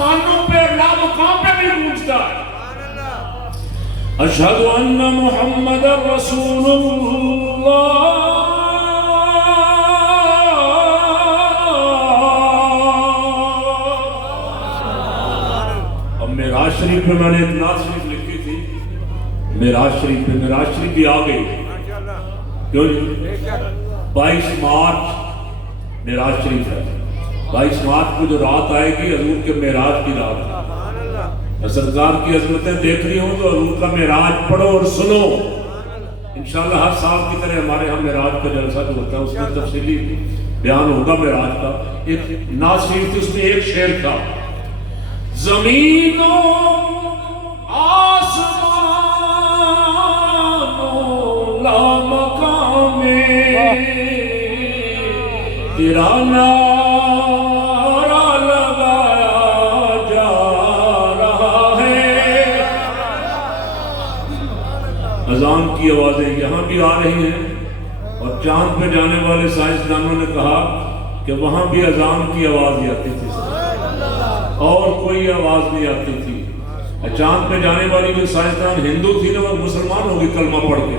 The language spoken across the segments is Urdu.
آسمانوں پہ اعلیٰ مقام پہ بھی گونجتا ہے. اشہد ان محمد رسول اللہ. اب معراج شریف میں میں نے ایک نعت شریف لکھی تھی. معراج شریف پہ معراج شریف بھی آ گئی. کیوں جی 22 مارچ معراج شریف ہے. 22 مارچ کو جو رات آئے گی حضور کے معراج کی رات ہے. سرکار کی عظمتیں دیکھ رہی ہوں تو حضور کا معراج پڑھو اور سنو. انشاءاللہ ہر سال کی طرح ہمارے ہاں معراج کا جلسہ جو ہوتا ہے اس میں تفصیلی بیان ہوگا معراج کا. ایک نعت شریف تھی اس میں ایک شعر تھا. زمین و آسمان و لامکان میں تیرا نعرہ لگایا جا رہا ہے. اذان کی آوازیں یہاں بھی آ رہی ہیں اور چاند پہ جانے والے سائنسدانوں نے کہا کہ وہاں بھی اذان کی آواز ہی آتی تھی اور کوئی آواز نہیں آتی تھی. چاند پہ جانے والی جو سائنسدان ہندو تھی نا وہ مسلمان ہوگی کلمہ پڑھ کے.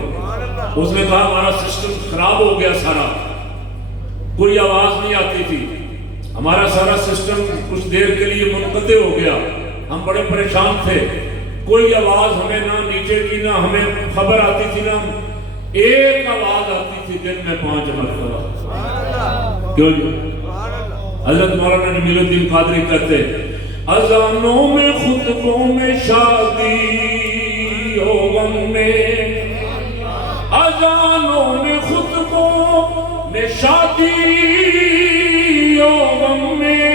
اس نے کہا ہمارا سسٹم خراب ہو گیا سارا, کوئی آواز نہیں آتی تھی, ہمارا سارا سسٹم کچھ دیر کے لیے منقطع ہو گیا, ہم بڑے پریشان تھے, کوئی آواز ہمیں نہ نیچے کی نہ ہمیں خبر آتی تھی نہ ایک آواز آتی تھی دن میں 5 مرتبہ. کیوں جی حضرت مولانا جمیل الدین قادری کہتے اذانوں میں خطبوں میں شادی ہو غم میں, اذانوں میں خطبوں میں شادی ہو غم میں,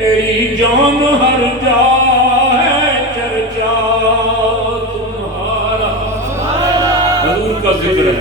میری جان ہر جا ہے چرچا تمہارا. حضور کا ذکر ہے.